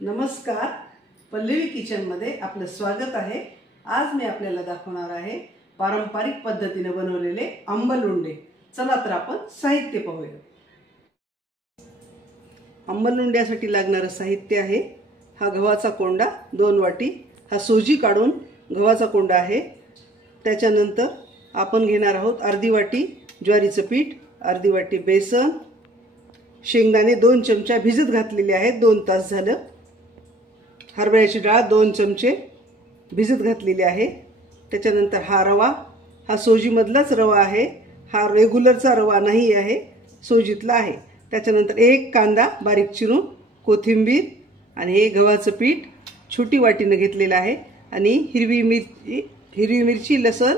नमस्कार, पल्लवी किचनमध्ये आपलं स्वागत आहे। आज मी आपल्याला दाखवणार आहे पारंपरिक पद्धतीने बनवलेले अंबलुंडे। चला तर आपण साहित्य पाहूया। अंबलुंड्यासाठी लागणारे साहित्य आहे हा गव्हाचा कोंडा 2 वाटी, हा सोजी काढून गव्हाचा कोंडा आहे। त्याच्यानंतर आपण घेणार आहोत अर्धी वाटी ज्वारीचं पीठ, अर्धी वाटी बेसन, शेंगदाणे 2 चमचा भिजत घातलेले आहेत, 2 तास झालं। हरभऱ्याची डाळ 2 चमचे भिजत घातलेली आहे। त्याच्यानंतर हा रवा, हा सोजीमधलाच रवा आहे, हा रेग्युलरचा रवा नाही आहे, सोजीतला आहे। त्याच्यानंतर एक कांदा बारीक चिरून, कोथिंबीर आणि हे गव्हाचं पीठ छोटी वाटीने घेतलेलं आहे आणि हिरवी मिरची, लसूण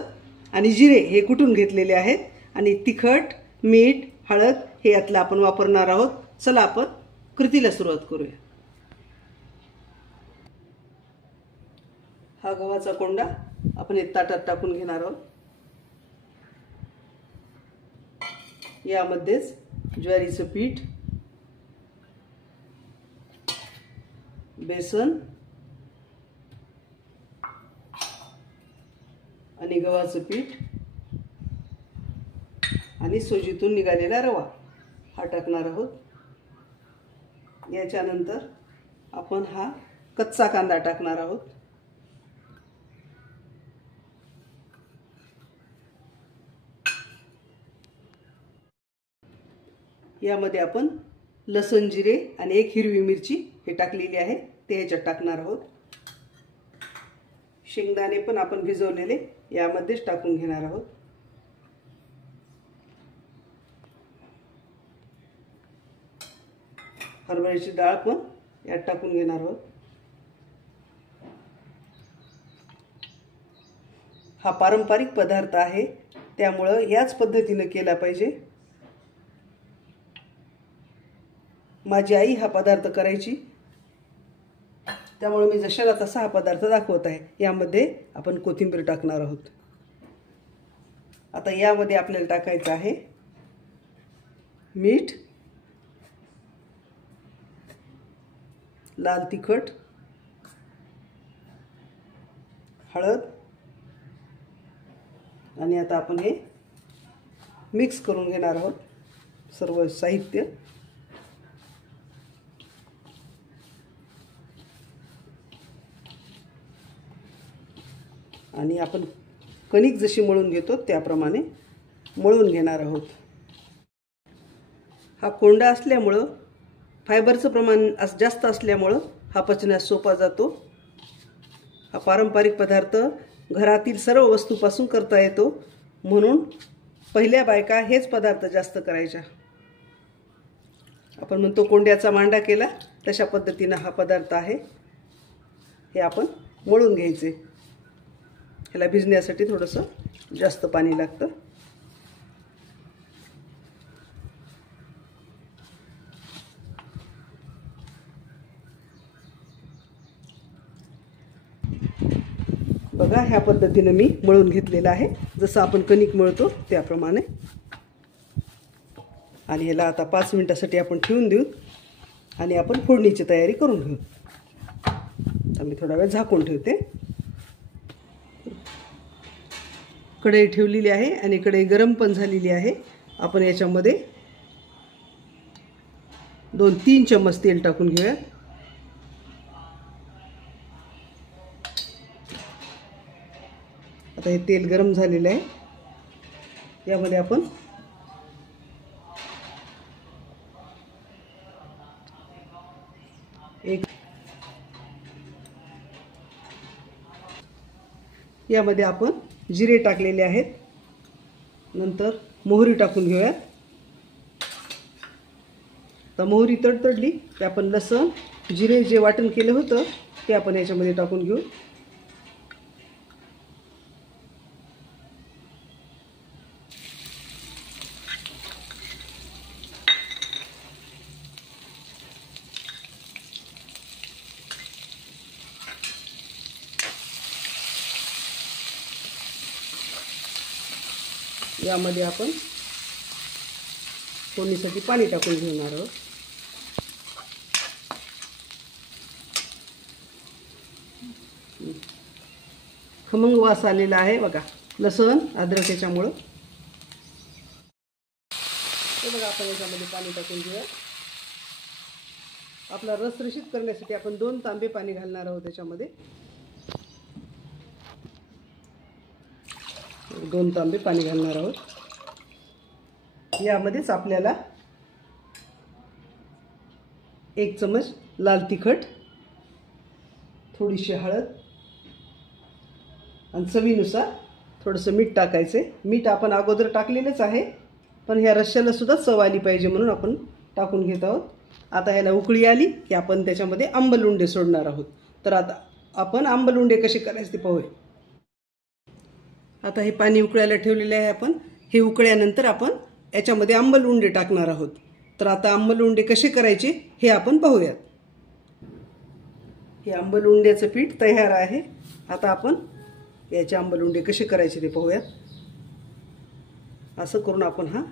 आणि जिरे हे कुटून घेतलेले आहेत आणि तिखट, मीठ, हळद हे यातलं आपण वापरणार आहोत। चला आपण कृतीला सुरुवात करूया। हा गव्हाचा कोंडा आपण एक ताटात टाकून घेणार आहोत। यामध्येच ज्वारीचं पीठ, बेसन आणि गव्हाचं पीठ आणि सोजीतून निघालेला रवा हा टाकणार आहोत। याच्यानंतर आपण हा कच्चा कांदा टाकणार आहोत। यामध्ये आपण लसूण, जिरे आणि एक हिरवी मिरची हे टाकलेली आहे ते याच्यात टाकणार आहोत। शेंगदाणे पण आपण भिजवलेले यामध्येच टाकून घेणार आहोत। हरभऱ्याची डाळ पण यात टाकून घेणार आहोत। हा पारंपरिक पदार्थ आहे त्यामुळे याच पद्धतीने केला पाहिजे। माझी आई हा पदार्थ करायची त्यामुळे मी जशाला तसा हा पदार्थ दाखवत आहे। यामध्ये आपण कोथिंबीर टाकणार आहोत। आता यामध्ये आपल्याला टाकायचं आहे मीठ, लाल तिखट, हळद आणि आता आपण हे मिक्स करून घेणार आहोत सर्व साहित्य। आणि आपण कणिक जशी मळून घेतो त्याप्रमाणे मळून घेणार आहोत। हा कोंडा असल्यामुळं फायबरचं प्रमाण जास्त असल्यामुळं हा पचण्यास सोपा जातो। हा पारंपरिक पदार्थ घरातील सर्व वस्तूपासून करता येतो, म्हणून पहिल्या बायका हेच पदार्थ जास्त करायच्या। आपण म्हणतो कोंड्याचा मांडा केला, तशा पद्धतीने हा पदार्थ आहे। हे आपण मळून घ्यायचे। ह्याला भिजण्यासाठी थोडंसं जास्त पाणी लागतं। बघा, ह्या पद्धतीने मी मळून घेतलेलं आहे, जसं आपण कणिक मळतो त्याप्रमाणे। आणि ह्याला आता 5 मिनिटासाठी आपण ठेवून देऊ आणि आपण फोडणीची तयारी करून घेऊ। तर मी थोडा वेळ झाकून ठेवते। कढई ठेवलेली आहे आणि कढई गरम पण झालेली आहे। आपण याच्यामध्ये 2-3 चम्मच तेल टाकून घेऊया। आता हे तेल गरम झालेलं आहे। यामध्ये आपण यामध्ये आपण जिरे टाकलेले आहेत। नंतर मोहरी टाकून घेऊया। तर मोहरी तडतडली की आपण लसूण, जिरे जे वाटण केलं होतं ते आपण याच्यामध्ये टाकून घेऊ। यामध्ये आपण फोडणीसाठी पाणी टाकून घेणार आहोत। खमंग वास आलेला आहे बघा, लसूण अद्रक याच्यामुळं. हे बघा, आपण याच्यामध्ये पाणी टाकून घेऊया. आपला रस रशीत करण्यासाठी आपण 2 तांबे पाणी घालणार आहोत त्याच्यामध्ये. 2 तांबे पाणी घालणार आहोत. यामध्येच आपल्याला 1 चमच लाल तिखट, थोडीशी हळद आणि चवीनुसार थोडंसं मीठ टाकायचं. मीठ आपण अगोदर टाकलेलंच आहे, पण ह्या रश्श्याला सुद्धा चव आली पाहिजे म्हणून आपण टाकून घेत आहोत. आता ह्याला उकळी आली की आपण त्याच्यामध्ये आंबलुंडे सोडणार आहोत. तर आता आपण आंबलुंडे कसे करायचे ते पाहूया. आता हे पाणी उकळायला ठेवलेले आहे आपण. हे उकळल्यानंतर आपण याच्यामध्ये आंबलुंडे टाकणार आहोत. तर आता आंबलुंडे कसे करायचे हे आपण पाहूयात. हे आंबलुंड्याचं पीठ तयार आहे. आता आपण याचे आंबलुंडे कसे करायचे ते पाहूयात. असं करून आपण हा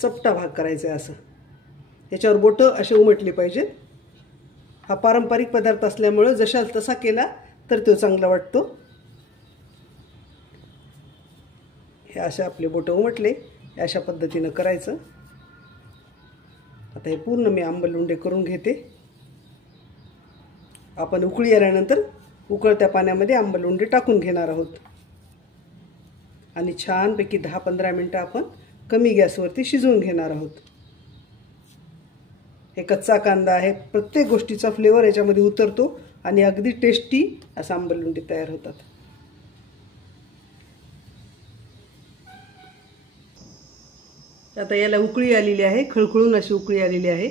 चपटा भाग करायचा आहे. असं याच्यावर बोटं असे उमटले पाहिजेत. हा पारंपरिक पदार्थ असल्यामुळे जशा तसा केला तर तो चांगला वाटतो. हे असे आपले बोटं उमटले, अशा पद्धतीनं करायचं. आता हे पूर्ण मी आंबलुंडे करून घेते. आपण उकळी आल्यानंतर उकळत्या पाण्यामध्ये आंबलुंडे टाकून घेणार आहोत आणि छानपैकी 10-15 मिनटं आपण कमी गॅसवरती शिजवून घेणार आहोत. हे कच्चा कांदा आहे, प्रत्येक गोष्टीचा फ्लेवर याच्यामध्ये उतरतो आणि अगदी टेस्टी असा आंबलुंडे तयार होतात. आता याला उकळी आलेली आहे, खळखळून अशी उकळी आलेली आहे.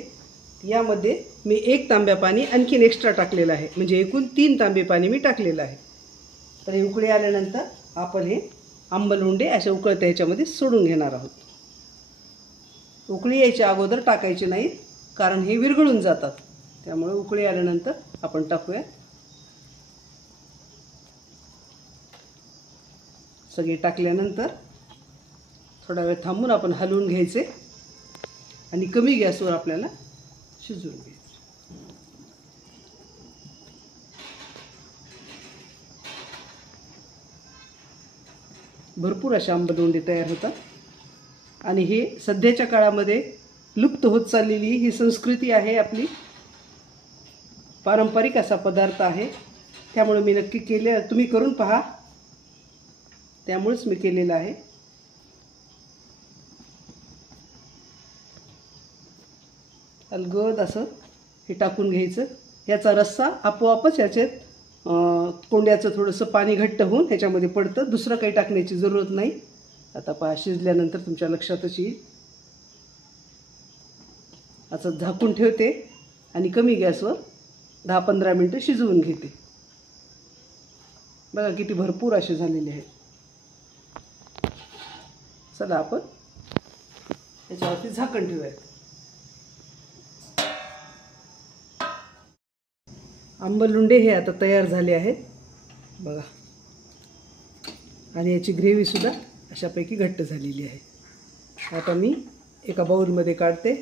यामध्ये मी 1 तांब्या पाणी आणखीन एक्स्ट्रा टाकलेलं आहे, म्हणजे एकूण 3 तांबे पाणी मी टाकलेलं आहे. तर हे उकळी आल्यानंतर आपण हे आंबलुंडे अशा उकळत्या ह्याच्यामध्ये सोडून घेणार आहोत. उकळी यायच्या अगोदर टाकायचे नाहीत, कारण हे विरघळून जातात. त्यामुळे उकळी आल्यानंतर आपण टाकूया. सगळे टाकल्यानंतर थोडा वेळ थांबून आपण हलवून घ्यायचे आणि कमी गॅसवर आपल्याला शिजवून घ्यायचं. भरपूर अशा आंबलुंडे तयार होतात आणि हे सध्याच्या काळामध्ये लुप्त होत चाललेली ही संस्कृती आहे आपली. पारंपरिक असा पदार्थ आहे. त्यामुळे मी नक्की केले, तुम्ही करून पहा. त्यामुळेच मी केलेलं आहे. अलगद असं हे टाकून घ्यायचं. याचा रस्सा आपोआपच याच्यात कोंड्याचं थोडंसं पाणी घट्ट होऊन ह्याच्यामध्ये पडतं. दुसरं काही टाकण्याची जरूरत नाही. आता पहा, शिजल्यानंतर तुमच्या लक्षातच येईल. असं झाकून ठेवते आणि कमी गॅसवर 10-15 मिनटं शिजवून घेते. बघा किती भरपूर असे झालेले आहेत. चला आपण याच्यावरती झाकण ठेवूया. आंबलुंडे हे आता तयार झाले आहेत बघा, आणि याची ग्रेव्ही सुद्धा अशापैकी घट्ट झालेली आहे. आता मी एका बाउलमध्ये काढते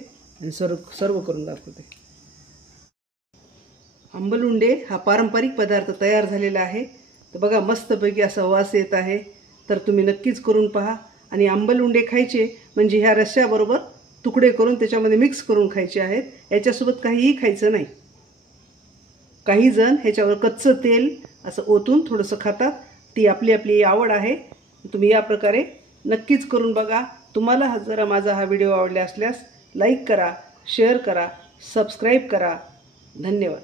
आणि सर्व करून दाखवते. आंबलुंडे हा पारंपरिक पदार्थ तयार झालेला आहे. तर बघा मस्तपैकी असा वास येत आहे. तर तुम्ही नक्कीच करून पहा. आणि आंबलुंडे खायचे म्हणजे ह्या रश्श्याबरोबर तुकडे करून त्याच्यामध्ये मिक्स करून खायचे आहेत. याच्यासोबत काहीही खायचं नाही. काही जण ह्याच्यावर कच्चं तेल असं ओतून थोडंसं खातात. ती आपली आपली आवड आहे. तुम्ही या प्रकारे नक्कीच करून बघा. तुम्हाला जर माझा हा व्हिडिओ आवडला असल्यास लाईक करा, शेअर करा, सबस्क्राईब करा. धन्यवाद.